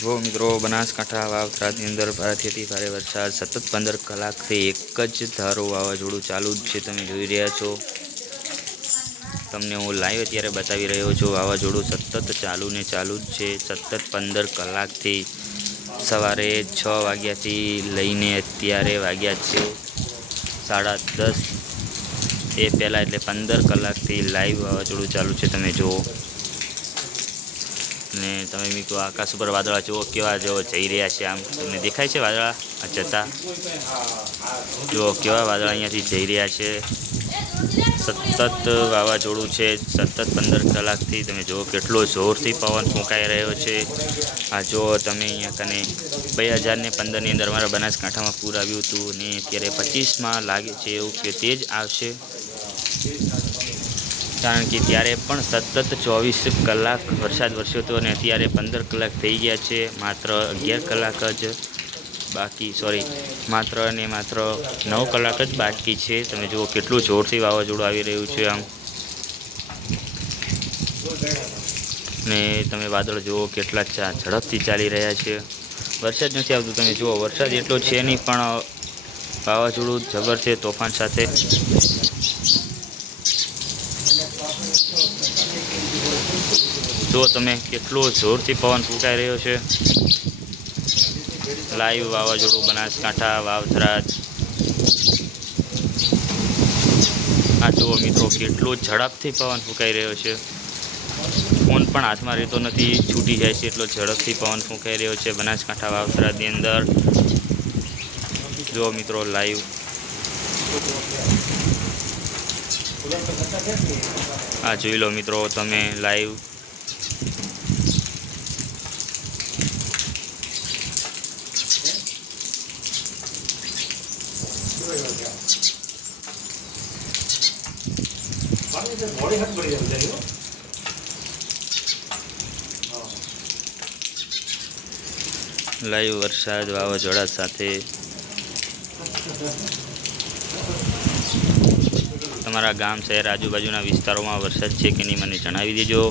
જો મિત્રો, બનાસકાંઠા વાવથરાની અંદર ભારેથી ભારે વરસાદ, સતત પંદર કલાકથી એક જ ધારો વાવાઝોડું ચાલુ જ છે, તમે જોઈ રહ્યા છો. તમને હું લાઈવ અત્યારે બતાવી રહ્યો છું, વાવાઝોડું સતત ચાલુ ને ચાલુ જ છે. સતત પંદર કલાકથી સવારે છ વાગ્યાથી લઈને અત્યારે વાગ્યા છે સાડા દસ એ પહેલાં એટલે પંદર કલાકથી લાઈવ વાવાઝોડું ચાલુ છે તમે જુઓ. ને તમે મિત્રો આકાશ ઉપર વાદળા જુઓ, કેવા જો જઈ રહ્યા છે આમ. તમને દેખાય છે વાદળા આ જતા? જુઓ, કેવા વાદળા અહીંયાથી જઈ રહ્યા છે. સતત વાવાઝોડું છે, સતત પંદર કલાકથી તમે જુઓ કેટલો જોરથી પવન ફૂંકાઈ રહ્યો છે. આ જુઓ, તમે અહીંયા કને બે હજાર ને પંદરની અંદર અમારા બનાસકાંઠામાં પૂર આવ્યું હતું અને અત્યારે પચીસમાં લાગે છે એવું કે તે જ આવશે. કારણ કે ત્યારે પણ સતત ચોવીસ કલાક વરસાદ વરસ્યો હતો અને અત્યારે પંદર કલાક થઈ ગયા છે. માત્ર અગિયાર કલાક જ બાકી સોરી માત્ર ને માત્ર નવ કલાક જ બાકી છે. તમે જુઓ કેટલું જોરથી વાવાઝોડું આવી રહ્યું છે આમ. ને તમે વાદળ જુઓ કેટલા ચા ઝડપથી ચાલી રહ્યા છે. વરસાદ નથી આવતો. તમે જુઓ, વરસાદ એટલો છે નહીં, પણ વાવાઝોડું જબર છે તોફાન સાથે. જો તમે કેટલો જોરથી પવન ફૂંકાઈ રહ્યો છે. લાઈવ વાવાઝોડું, બનાસકાંઠા, વાવથરાજ. આ જુઓ મિત્રો, કેટલો ઝડપથી પવન ફૂંકાઈ રહ્યો છે. ફોન પણ હાથમાં રહેતો નથી, છૂટી જાય છે એટલો ઝડપથી પવન ફૂંકાઈ રહ્યો છે બનાસકાંઠા, વાવથરાજની અંદર. જુઓ મિત્રો, લાઈવ. આ જોઈ લો મિત્રો, તમે લાઈવ મોડી હાથ પડી જાય લાઈવ વરસાદ, વાવાઝોડા સાથે. તમારા ગામ, શહેર, આજુબાજુના વિસ્તારોમાં વરસાદ છે કે નહીં, મને જણાવી દેજો.